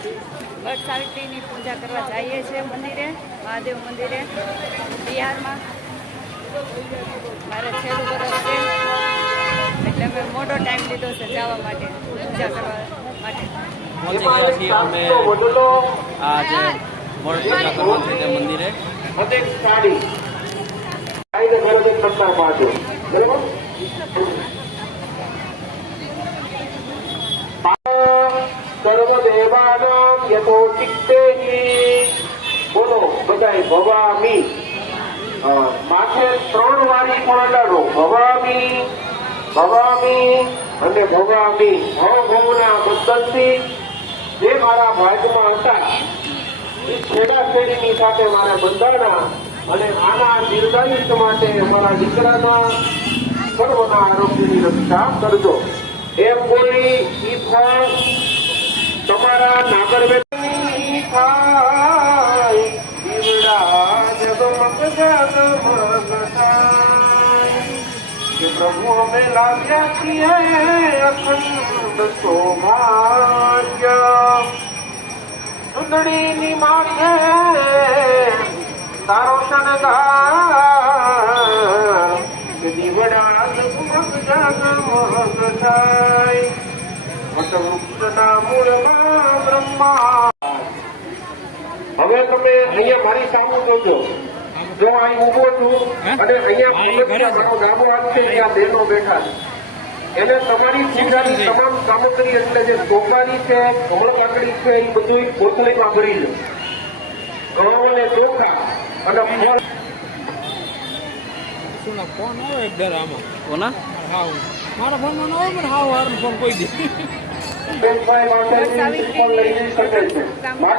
વટ સાવિત્રીની પૂજા કરવા જઈએ છીએ મંદિરે, મહાદેવ મંદિરે બિહારમાં. મારે છેલ્લું વર્ષ છે એટલે મેં મોટો ટાઈમ લીધો છે જવા માટે, પૂજા કરવા માટે. પહોંચી ગયા છીએ અમે આ જે મોડ પૂજા કરવા છે તે મંદિરે. સર્વદેવાનામ યથોચિત્તેહી. બોલો બધાય ભવામી. માથે 3 વારી પડાડો. ભવામી, ભવામી અને ભવામી. ભવના બદલથી જે મારા ભાગમાં હતા એ છેડાછેડીની સાથે મારે બંધાણા અને આના દીર્ઘાયુષ્ય માટે અમારા દીકરાના સર્વના આરોગ્યની રક્ષા કરજો એમ બોલી ઈ ફળ તમારા નાગરવેદની થાય. દીવડા જગમગ જગમગ થાય કે પ્રભુ અમે લાવ્યા છીએ અખંડ સૌભાગ્ય. ચૂંદડીની માથે તારો શણગાર કે દીવડા જગમગ જગમગ થાય. વટવૃક્ષના મૂળમાં બ્રહ્મા. હવે તમે અહીંયા મારી સામે જોજો. જો અહીં ઉભો છું અને અહીંયા ડાબો હાથ છે ત્યાં બહેનો બેઠા છે. એને તમારી પૂજાની તમામ સામગ્રી એટલે જે ચોખાની છે, કમળ કાકડી છે એ બધું કોથળીમાં ભરી લો. ઘઉં અને ચોખા અને ફળ. ફોન આવે એક દર આમાં કોના હાવ મારા ફોનમાં ન હોય પણ હાવ હાર ફોન કોઈ દે. વટ સાવિત્રીની પૂજા